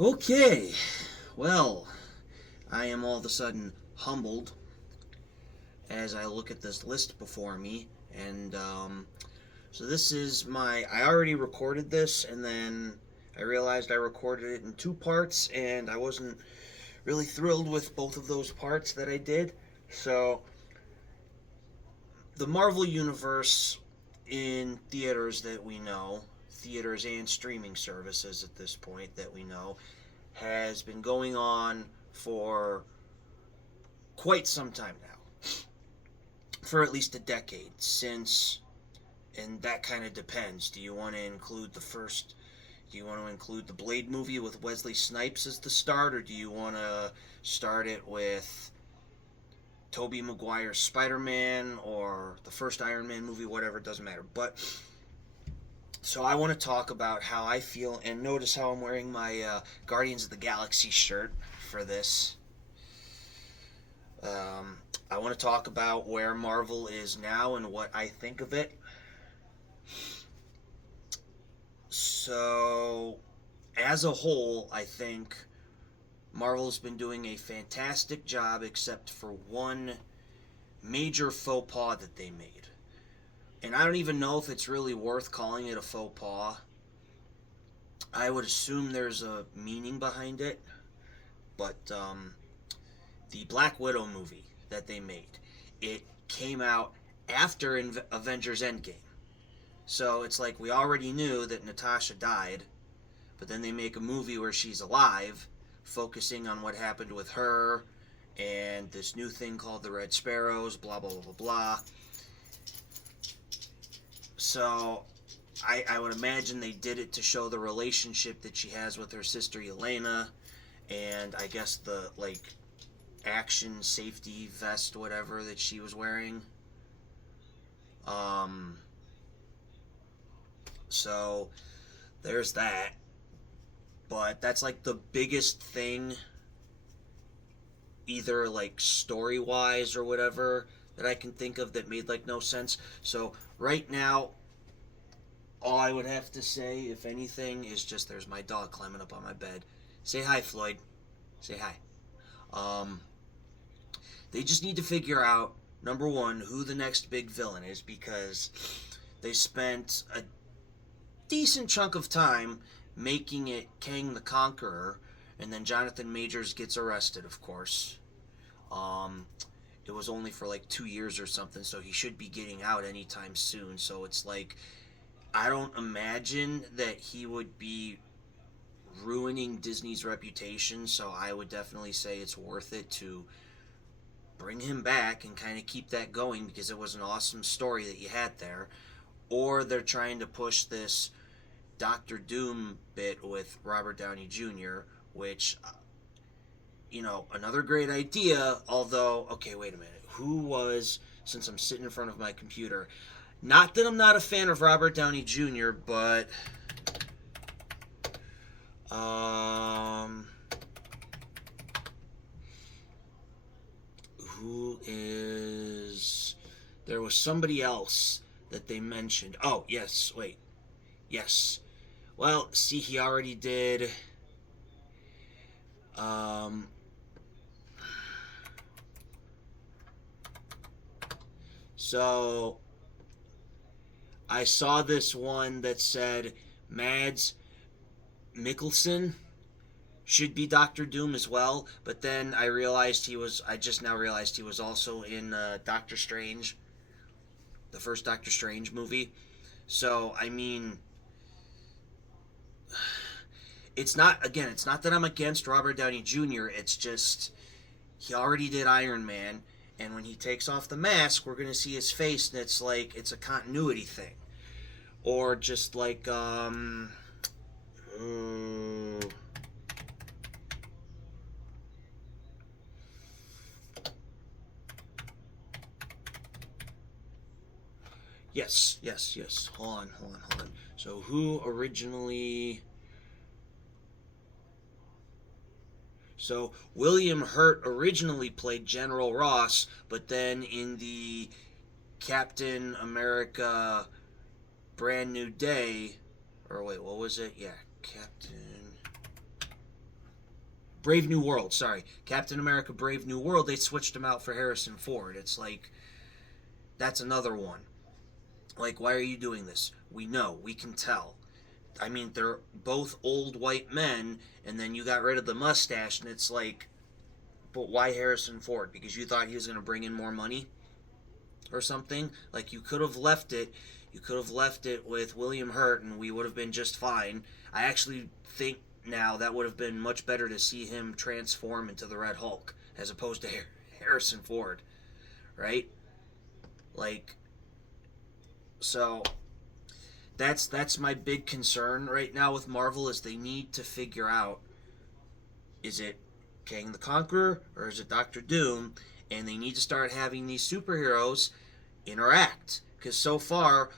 Okay, well, I am all of a sudden humbled as I look at this list before me, and so this is my. I already recorded this, and then I realized I recorded it in two parts, and I wasn't really thrilled with both of those parts that I did. So, the Marvel Universe in theaters that we know, theaters and streaming services at this point that we know, has been going on for quite some time now, for at least a decade since, and that kind of depends. Do you want to include the first? Do you want to include the Blade movie with Wesley Snipes as the start, or do you want to start it with Tobey Maguire's Spider-Man or the first Iron Man movie? Whatever, it doesn't matter. But so I want to talk about how I feel, and notice how I'm wearing my Guardians of the Galaxy shirt for this. Um, I want to talk about where Marvel is now and what I think of it. So, as a whole, I think Marvel's been doing a fantastic job, except for one major faux pas that they made. And I don't even know if it's really worth calling it a faux pas. I would assume there's a meaning behind it, but the Black Widow movie that they made, it came out after Avengers Endgame. So it's like we already knew that Natasha died, but then they make a movie where she's alive, focusing on what happened with her and this new thing called the Red Sparrows, blah, blah, blah, blah, blah. So I would imagine they did it to show the relationship that she has with her sister Yelena, and I guess the, like, action safety vest, whatever, that she was wearing. Um, so there's that. But that's like the biggest thing, either like story wise or whatever, that I can think of that made like no sense. So right now, all I would have to say, if anything, is just there's my dog climbing up on my bed. Say hi, Floyd. Say hi. Um, they just need to figure out, number one, who the next big villain is, because they spent a decent chunk of time making it Kang the Conqueror, and then Jonathan Majors gets arrested, of course. Um, it was only for like 2 years or something, so he should be getting out anytime soon. So it's like, I don't imagine that he would be ruining Disney's reputation, so I would definitely say it's worth it to bring him back and kind of keep that going, because it was an awesome story that you had there. Or they're trying to push this Doctor Doom bit with Robert Downey Jr., which, another great idea, although, okay, wait a minute. Who was, since I'm sitting in front of my computer, not that I'm not a fan of Robert Downey Jr., but, who is, there was somebody else that they mentioned. Oh, yes, wait. Yes. Well, see, he already did. Um, so I saw this one that said Mads Mikkelsen should be Doctor Doom as well, but then I just now realized he was also in Doctor Strange, the first Doctor Strange movie. So, I mean, it's not that I'm against Robert Downey Jr., it's just, he already did Iron Man, and when he takes off the mask, we're going to see his face, and it's like, it's a continuity thing. Or just like, uh, yes, yes, yes. Hold on. So who originally? So William Hurt originally played General Ross, but then in the Captain America Brand New Day, or wait, what was it? Yeah, Captain. Brave New World, sorry. Captain America Brave New World, they switched him out for Harrison Ford. It's like, that's another one. Like, why are you doing this? We know, we can tell. I mean, they're both old white men, and then you got rid of the mustache, and it's like, but why Harrison Ford? Because you thought he was going to bring in more money or something? Like, you could have left it. You could have left it with William Hurt, and we would have been just fine. I actually think now that would have been much better to see him transform into the Red Hulk as opposed to Harrison Ford, right? Like, so that's my big concern right now with Marvel is they need to figure out, is it Kang the Conqueror or is it Doctor Doom? And they need to start having these superheroes interact, because so far,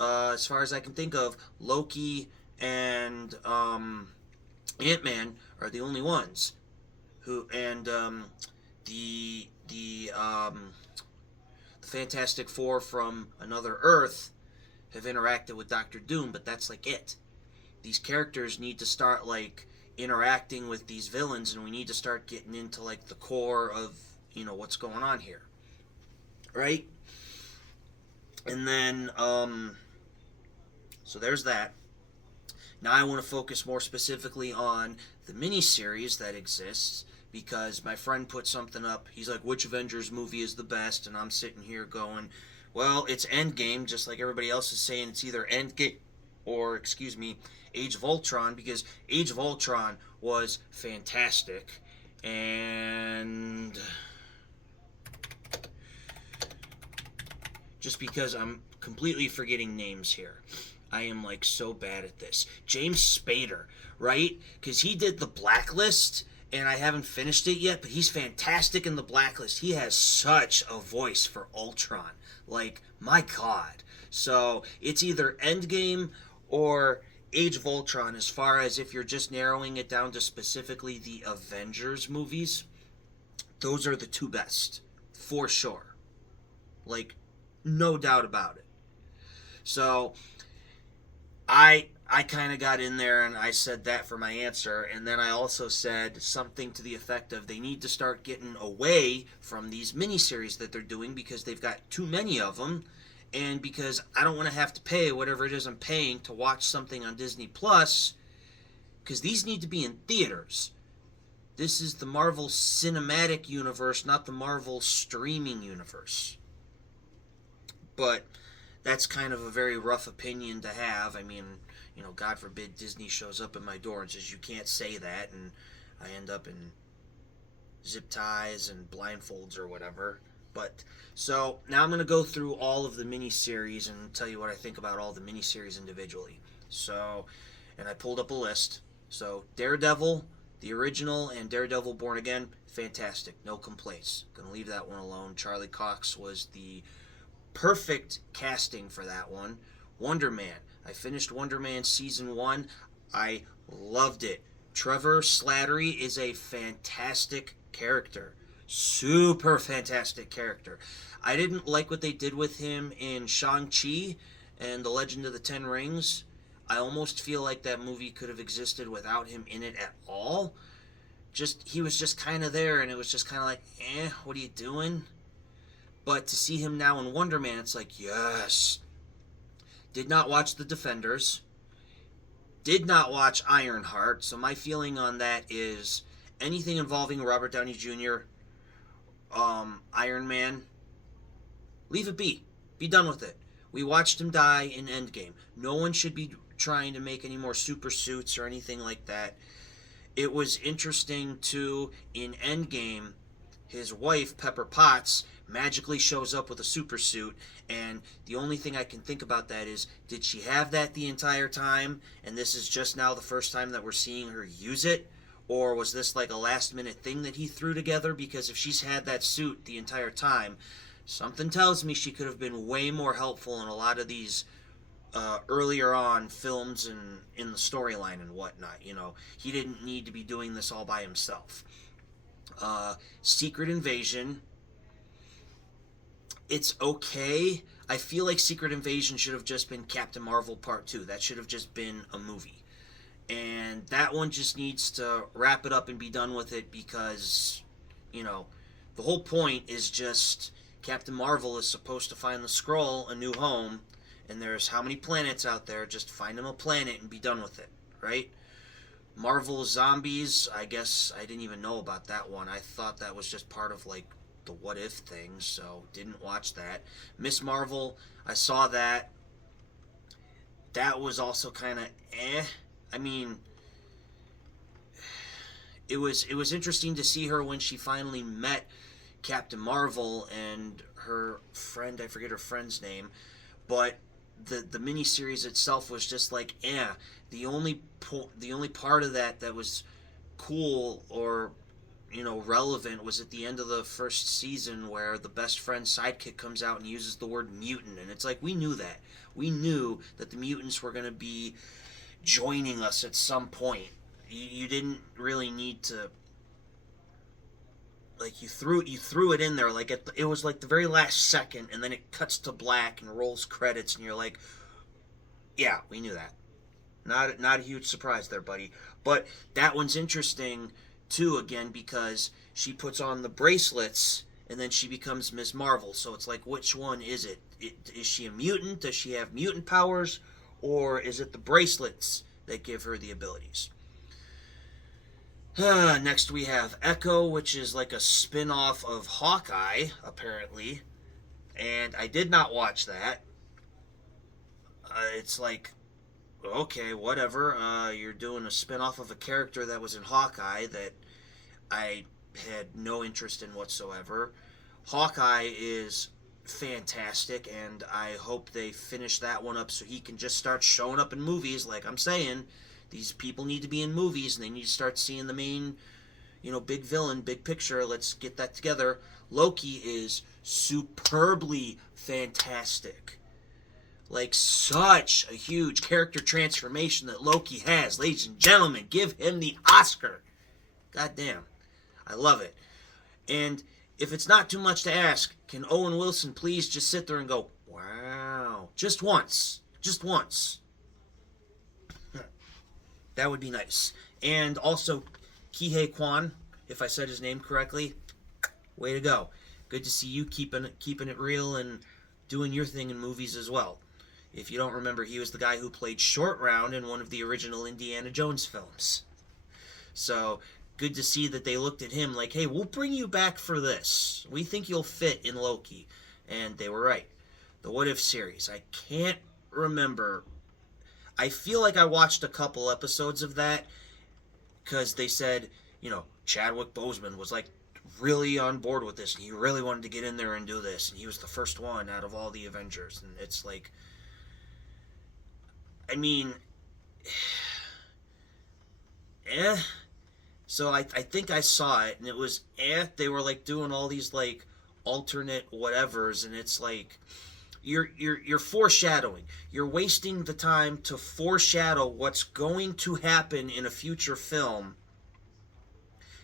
as far as I can think of, Loki and Ant-Man are the only ones who, and the Fantastic Four from Another Earth have interacted with Doctor Doom, but that's like it. These characters need to start like interacting with these villains, and we need to start getting into like the core of, you know, what's going on here, right? And then so there's that. Now I want to focus more specifically on the miniseries that exists, because my friend put something up. He's like, which Avengers movie is the best? And I'm sitting here going, well, it's Endgame, just like everybody else is saying it's either Endgame or, excuse me, Age of Ultron, because Age of Ultron was fantastic. And just because I'm completely forgetting names here. I am like so bad at this. James Spader, right? Because he did The Blacklist, and I haven't finished it yet, but he's fantastic in The Blacklist. He has such a voice for Ultron. Like, my God. So, it's either Endgame or Age of Ultron, as far as if you're just narrowing it down to specifically the Avengers movies. Those are the two best, for sure. Like, no doubt about it. So, I kind of got in there and I said that for my answer, and then I also said something to the effect of they need to start getting away from these miniseries that they're doing, because they've got too many of them, and because I don't want to have to pay whatever it is I'm paying to watch something on Disney Plus, because these need to be in theaters. This is the Marvel Cinematic Universe, not the Marvel streaming universe. But that's kind of a very rough opinion to have. I mean, you know, God forbid Disney shows up at my door and says you can't say that, and I end up in zip ties and blindfolds or whatever. But so now I'm going to go through all of the miniseries and tell you what I think about all the miniseries individually. So, and I pulled up a list. So Daredevil, the original, and Daredevil Born Again, fantastic, no complaints. Gonna leave that one alone. Charlie Cox was the perfect casting for that one. Wonder Man. I finished Wonder Man Season 1. I loved it. Trevor Slattery is a fantastic character. Super fantastic character. I didn't like what they did with him in Shang-Chi and The Legend of the Ten Rings. I almost feel like that movie could have existed without him in it at all. He was just kind of there, and it was just kind of like, what are you doing? But to see him now in Wonder Man, it's like, yes. Did not watch The Defenders. Did not watch Ironheart. So my feeling on that is anything involving Robert Downey Jr., Iron Man, leave it be. Be done with it. We watched him die in Endgame. No one should be trying to make any more super suits or anything like that. It was interesting, too, in Endgame, his wife, Pepper Potts, magically shows up with a super suit, and the only thing I can think about that is, did she have that the entire time, and this is just now the first time that we're seeing her use it? Or was this like a last minute thing that he threw together? Because if she's had that suit the entire time, something tells me she could have been way more helpful in a lot of these earlier on films and in the storyline and whatnot. You know, he didn't need to be doing this all by himself. Secret Invasion, it's okay. I feel like Secret Invasion should have just been Captain Marvel Part 2. That should have just been a movie. And that one just needs to wrap it up and be done with it because, you know, the whole point is just Captain Marvel is supposed to find the Skrull a new home, and there's how many planets out there? Just find them a planet and be done with it, right? Marvel Zombies, I guess I didn't even know about that one. I thought that was just part of like the What If thing, so didn't watch that. Miss Marvel, I saw that. That was also kind of eh. I mean, it was interesting to see her when she finally met Captain Marvel and her friend. I forget her friend's name, but the miniseries itself was just like the only part of that was cool or relevant was at the end of the first season where the best friend's sidekick comes out and uses the word mutant, and it's like we knew that the mutants were going to be joining us at some point. You didn't really need to, like, you threw it in there like it was like the very last second, and then it cuts to black and rolls credits, and you're like, yeah, we knew that. Not a huge surprise there, buddy. But that one's interesting too, again, because she puts on the bracelets and then she becomes Ms. Marvel. So it's like, which one is it? Is she a mutant? Does she have mutant powers? Or is it the bracelets that give her the abilities? Next we have Echo, which is like a spin-off of Hawkeye, apparently. And I did not watch that. It's like, okay, whatever. You're doing a spin-off of a character that was in Hawkeye that I had no interest in whatsoever. Hawkeye is fantastic, and I hope they finish that one up so he can just start showing up in movies. Like I'm saying, these people need to be in movies, and they need to start seeing the main, big villain, big picture. Let's get that together. Loki is superbly fantastic. Like, such a huge character transformation that Loki has. Ladies and gentlemen, give him the Oscar. God damn. I love it. And if it's not too much to ask, can Owen Wilson please just sit there and go, wow. Just once. Just once. That would be nice. And also, Kihei Kwan, if I said his name correctly, way to go. Good to see you keeping it real and doing your thing in movies as well. If you don't remember, he was the guy who played Short Round in one of the original Indiana Jones films. So, good to see that they looked at him like, hey, we'll bring you back for this. We think you'll fit in Loki. And they were right. The What If series. I can't remember. I feel like I watched a couple episodes of that because they said, Chadwick Boseman was like really on board with this, and he really wanted to get in there and do this, and he was the first one out of all the Avengers. And it's like, I mean, So I think I saw it, and it was they were like doing all these like alternate whatevers, and it's like you're foreshadowing. You're wasting the time to foreshadow what's going to happen in a future film,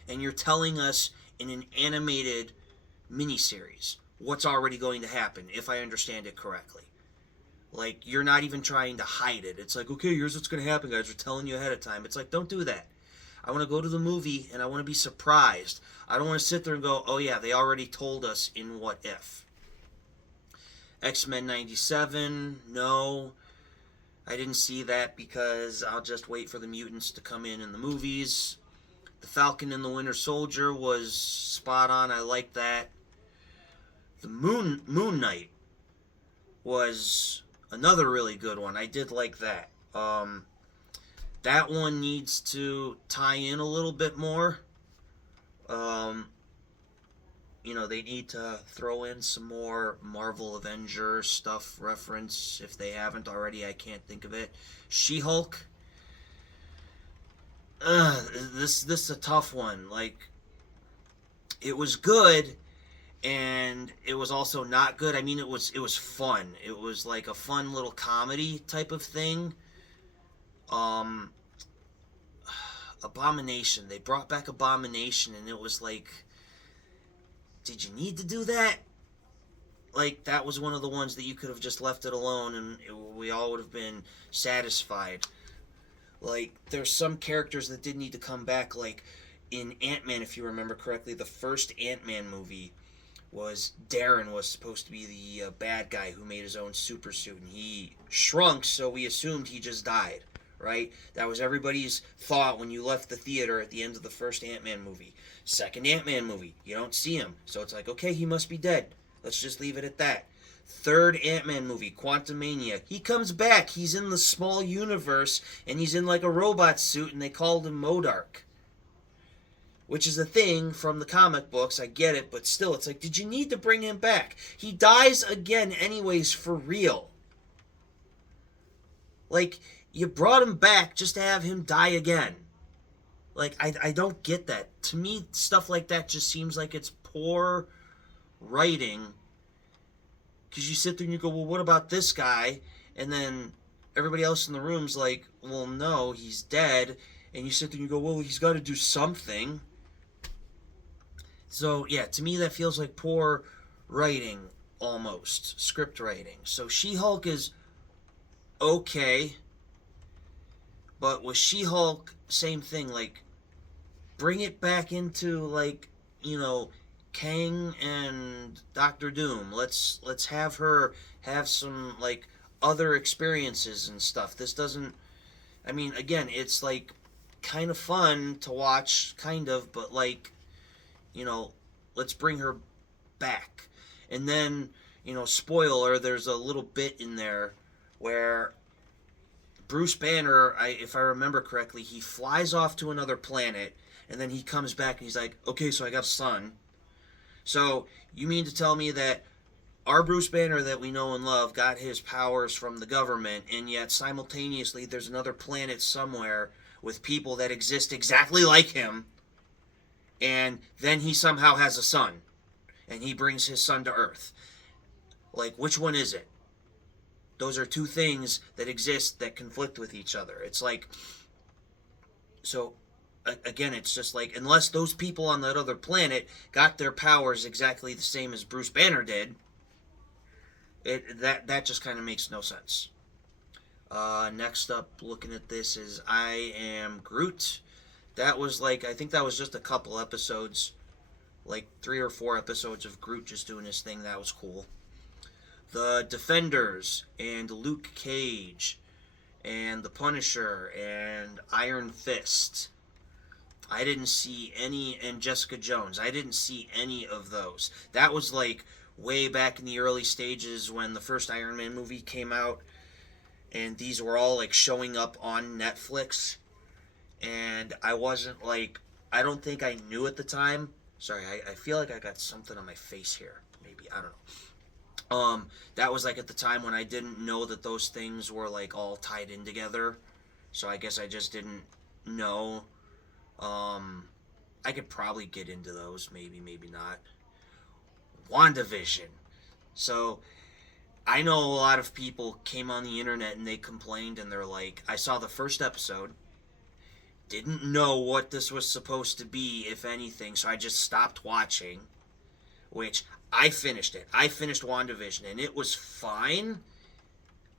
and you're telling us in an animated miniseries what's already going to happen, if I understand it correctly. Like, you're not even trying to hide it. It's like, okay, here's what's going to happen, guys. We're telling you ahead of time. It's like, don't do that. I want to go to the movie, and I want to be surprised. I don't want to sit there and go, oh, yeah, they already told us in What If. X-Men 97, no. I didn't see that because I'll just wait for the mutants to come in the movies. The Falcon and the Winter Soldier was spot on. I liked that. The Moon Knight was another really good one. I did like that. That one needs to tie in a little bit more. They need to throw in some more Marvel Avenger stuff reference. If they haven't already, I can't think of it. She-Hulk. This is a tough one. Like, it was good, and it was also not good. I mean, it was fun. It was like a fun little comedy type of thing. Abomination. They brought back Abomination, and it was like, did you need to do that? Like, that was one of the ones that you could have just left it alone, and we all would have been satisfied. Like, there's some characters that didn't need to come back, like in Ant-Man, if you remember correctly, the first Ant-Man movie was Darren was supposed to be the bad guy who made his own super suit, and he shrunk, so we assumed he just died, right? That was everybody's thought when you left the theater at the end of the first Ant-Man movie. Second Ant-Man movie, you don't see him, so it's like, okay, he must be dead. Let's just leave it at that. Third Ant-Man movie, Quantumania. He comes back. He's in the small universe, and he's in like a robot suit, and they called him Modark, which is a thing from the comic books. I get it, but still, it's like, did you need to bring him back? He dies again, anyways, for real. Like, you brought him back just to have him die again. Like, I don't get that. To me, stuff like that just seems like it's poor writing. Because you sit there and you go, well, what about this guy? And then everybody else in the room's like, well, no, he's dead. And you sit there and you go, well, he's got to do something. So, yeah, to me that feels like poor writing, almost. Script writing. So She-Hulk is okay. But with She-Hulk, same thing. Like, bring it back into, like, Kang and Doctor Doom. Let's have her have some, like, other experiences and stuff. This doesn't... I mean, again, it's, like, kind of fun to watch, kind of, but, like, let's bring her back. And then, spoiler, there's a little bit in there where Bruce Banner, if I remember correctly, he flies off to another planet, and then he comes back and he's like, okay, so I got a son. So, you mean to tell me that our Bruce Banner that we know and love got his powers from the government, and yet simultaneously there's another planet somewhere with people that exist exactly like him, and then he somehow has a son, and he brings his son to Earth. Like, which one is it? Those are two things that exist that conflict with each other. It's like, so, again, it's just like, unless those people on that other planet got their powers exactly the same as Bruce Banner did, that just kind of makes no sense. Next up, looking at this, is I Am Groot. That was like, I think that was just a couple episodes, like 3 or 4 episodes of Groot just doing his thing. That was cool. The Defenders and Luke Cage and The Punisher and Iron Fist. I didn't see any, and Jessica Jones. I didn't see any of those. That was like way back in the early stages when the first Iron Man movie came out, and these were all like showing up on Netflix. And I wasn't like, I don't think I knew at the time. Sorry, I feel like I got something on my face here. Maybe, I don't know. That was like at the time when I didn't know that those things were like all tied in together. So I guess I just didn't know. I could probably get into those, maybe not. WandaVision. So I know a lot of people came on the internet and they complained and they're like, I saw the first episode, didn't know what this was supposed to be, if anything, so I just stopped watching, which I finished it. I finished WandaVision, and it was fine.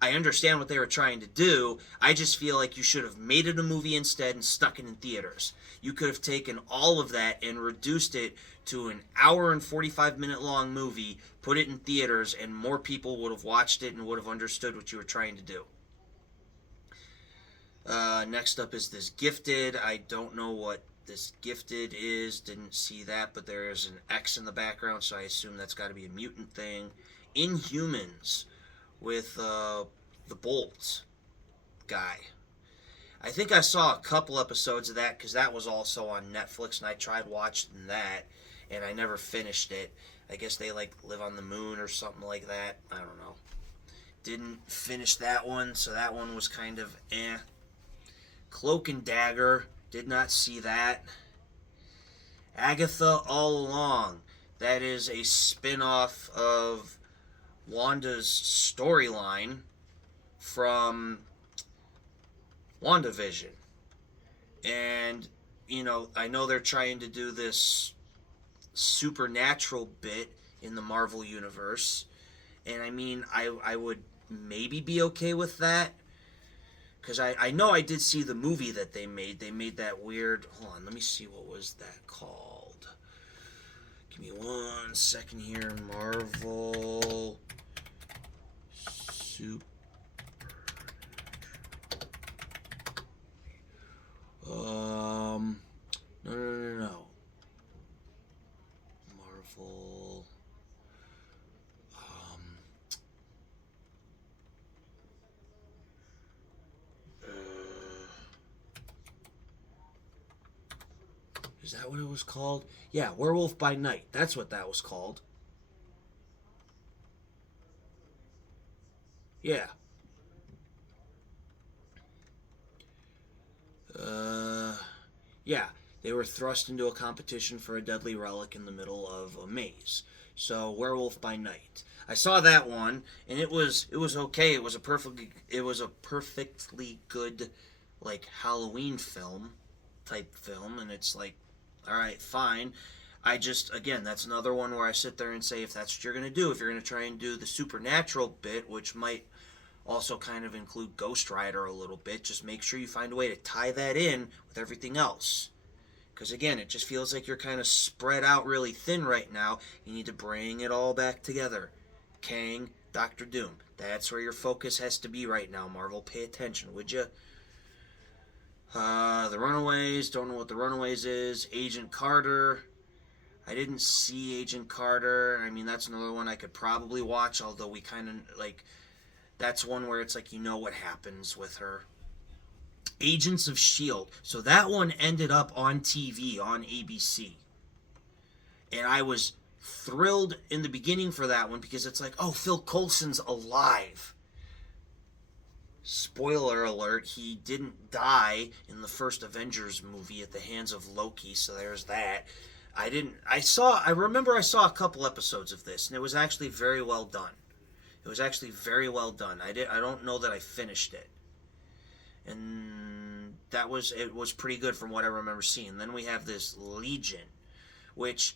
I understand what they were trying to do. I just feel like you should have made it a movie instead and stuck it in theaters. You could have taken all of that and reduced it to an hour and 45-minute long movie, put it in theaters, and more people would have watched it and would have understood what you were trying to do. Next up is this Gifted. I don't know what this Gifted is. Didn't see that, but there is an X in the background, so I assume that's got to be a mutant thing. Inhumans with the Bolt guy. I think I saw a couple episodes of that because that was also on Netflix, and I tried watching that, and I never finished it. I guess they like live on the moon or something like that. I don't know. Didn't finish that one, so that one was kind of eh. Cloak and Dagger, did not see that. Agatha All Along, that is a spin-off of Wanda's storyline from WandaVision. And, I know they're trying to do this supernatural bit in the Marvel Universe. And I mean, I would maybe be okay with that. Because I know I did see the movie that they made. They made that weird. Hold on, let me see, what was that called? Give me 1 second here. Marvel Super. No, no, no, no. Marvel. Um, uh, is that what it was called? Yeah, Werewolf by Night. That's what that was called. Yeah. Uh, yeah. They were thrust into a competition for a deadly relic in the middle of a maze. So, Werewolf by Night. I saw that one, and it was okay. It was a perfectly good, like, Halloween film type film, and it's like, all right, fine. I just, again, that's another one where I sit there and say, if that's what you're gonna do, if you're gonna try and do the supernatural bit, which might also kind of include Ghost Rider a little bit, just make sure you find a way to tie that in with everything else. Because again, it just feels like you're kind of spread out really thin right now. You need to bring it all back together. Kang, Doctor Doom. That's where your focus has to be right now, Marvel. Pay attention, would you? The Runaways. Don't know what the Runaways is. Agent Carter. I didn't see Agent Carter. I mean, that's another one I could probably watch, although we kind of, like, that's one where it's like you know what happens with her. Agents of S.H.I.E.L.D. So that one ended up on TV on ABC. And I was thrilled in the beginning for that one because it's like, oh, Phil Coulson's alive. Spoiler alert, he didn't die in the first Avengers movie at the hands of Loki, so there's that. I remember I saw a couple episodes of this, and it was actually very well done. It was actually very well done. I don't know that I finished it. And it was pretty good from what I remember seeing. Then we have this Legion, which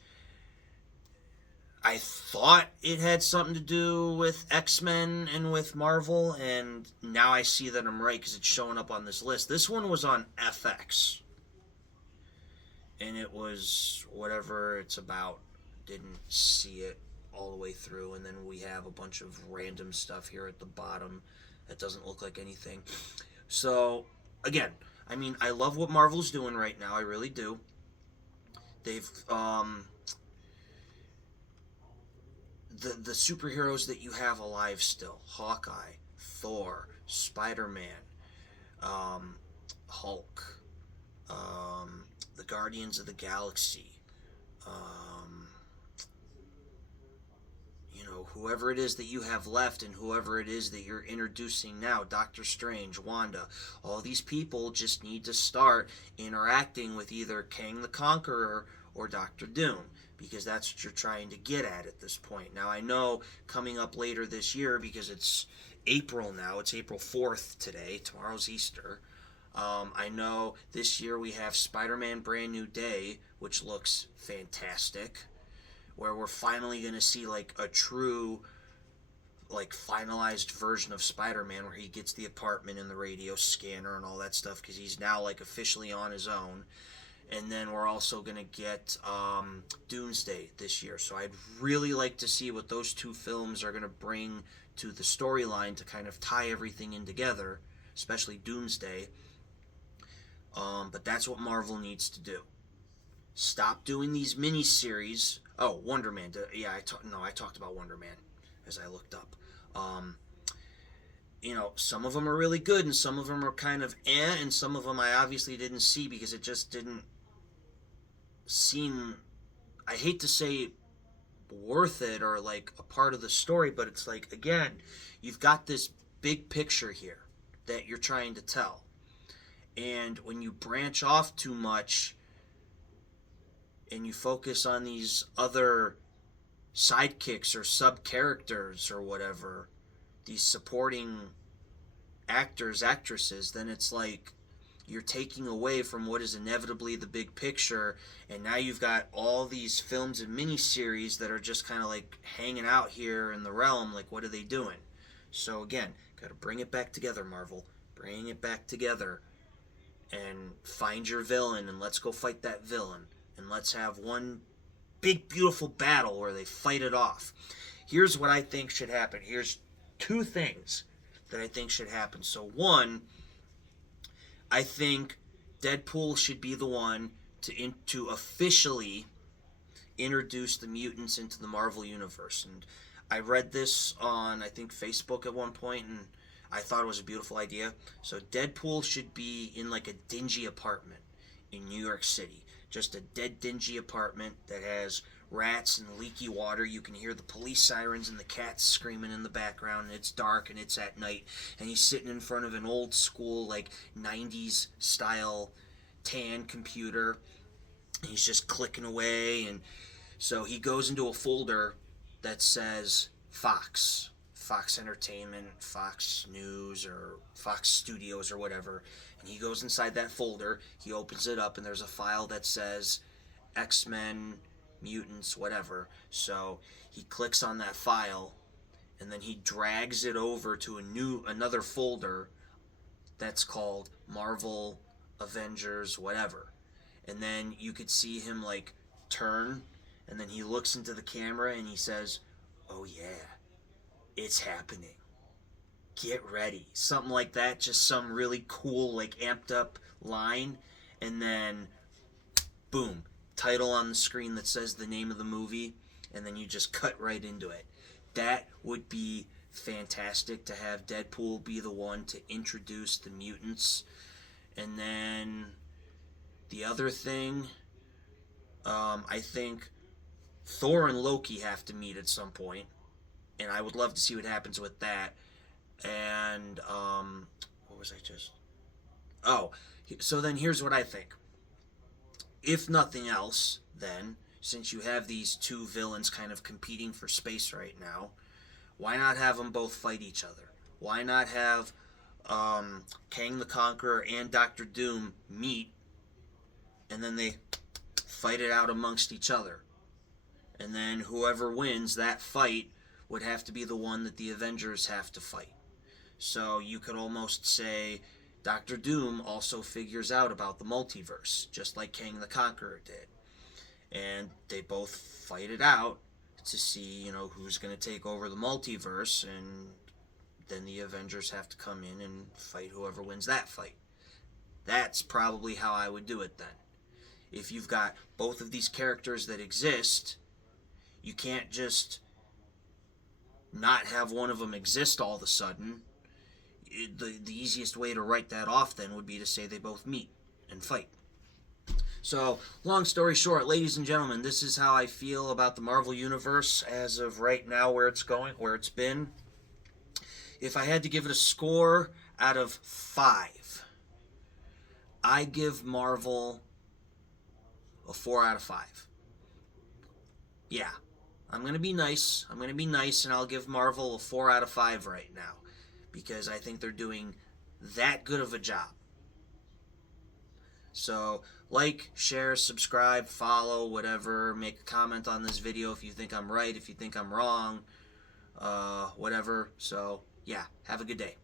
I thought it had something to do with X-Men and with Marvel, and now I see that I'm right because it's showing up on this list. This one was on FX, and it was whatever it's about. Didn't see it all the way through, and then we have a bunch of random stuff here at the bottom that doesn't look like anything. So, again, I mean, I love what Marvel's doing right now. I really do. They've the superheroes that you have alive still: Hawkeye, Thor, Spider-Man, Hulk, the Guardians of the Galaxy, um, whoever it is that you have left and whoever it is that you're introducing now, Doctor Strange, Wanda, all these people just need to start interacting with either Kang the Conqueror or Doctor Doom, because that's what you're trying to get at this point. Now, I know coming up later this year, because it's April now, it's April 4th today, tomorrow's Easter. I know this year we have Spider-Man Brand New Day, which looks fantastic, where we're finally going to see like a true, like, finalized version of Spider-Man, where he gets the apartment and the radio scanner and all that stuff, because he's now like officially on his own. And then we're also going to get Doomsday this year. So I'd really like to see what those two films are going to bring to the storyline to kind of tie everything in together, especially Doomsday. But that's what Marvel needs to do. Stop doing these mini-series. Oh, Wonder Man. Yeah, I talked about Wonder Man as I looked up. Some of them are really good, and some of them are kind of and some of them I obviously didn't see because it just didn't seem, I hate to say worth it or like a part of the story, but it's like, again, you've got this big picture here that you're trying to tell. And when you branch off too much and you focus on these other sidekicks or sub characters or whatever, these supporting actors, actresses, then it's like you're taking away from what is inevitably the big picture, and now you've got all these films and miniseries that are just kind of like hanging out here in the realm. Like, what are they doing? So again, got to bring it back together, Marvel. bring it back together and find your villain and let's go fight that villain. And let's have one big, beautiful battle where they fight it off. Here's what I think should happen. Here's two things that I think should happen. So, one, I think Deadpool should be the one to officially introduce the mutants into the Marvel Universe. And I read this on, I think, Facebook at one point, and I thought it was a beautiful idea. So Deadpool should be in like a dingy apartment in New York City. Just a dead, dingy apartment that has rats and leaky water. You can hear the police sirens and the cats screaming in the background, and it's dark and it's at night. And he's sitting in front of an old school, like 90s style tan computer. He's just clicking away, and so he goes into a folder that says Fox Entertainment, Fox News, or Fox Studios, or whatever. And he goes inside that folder, he opens it up, and there's a file that says X-Men, mutants, whatever. So he clicks on that file, and then he drags it over to another folder that's called Marvel, Avengers, whatever. And then you could see him like turn, and then he looks into the camera and he says, "Oh yeah, it's happening. Get ready." Something like that, just some really cool, like amped up line, and then boom, title on the screen that says the name of the movie, and then you just cut right into it. That would be fantastic, to have Deadpool be the one to introduce the mutants. And then the other thing, I think Thor and Loki have to meet at some point, and I would love to see what happens with that. And what was I just? Oh, so then here's what I think. If nothing else, then, since you have these two villains kind of competing for space right now, why not have them both fight each other? Why not have Kang the Conqueror and Doctor Doom meet, and then they fight it out amongst each other? And then whoever wins that fight would have to be the one that the Avengers have to fight. So you could almost say Doctor Doom also figures out about the multiverse, just like Kang the Conqueror did. And they both fight it out to see, who's going to take over the multiverse, and then the Avengers have to come in and fight whoever wins that fight. That's probably how I would do it then. If you've got both of these characters that exist, you can't just not have one of them exist all of a sudden. The easiest way to write that off then would be to say they both meet and fight. So, long story short, ladies and gentlemen, this is how I feel about the Marvel Universe as of right now, where it's going, where it's been. If I had to give it a score out of 5, I give Marvel a 4 out of 5. Yeah, I'm going to be nice. And I'll give Marvel a 4 out of 5 right now, because I think they're doing that good of a job. So, like, share, subscribe, follow, whatever. Make a comment on this video if you think I'm right, if you think I'm wrong, whatever. So, yeah, have a good day.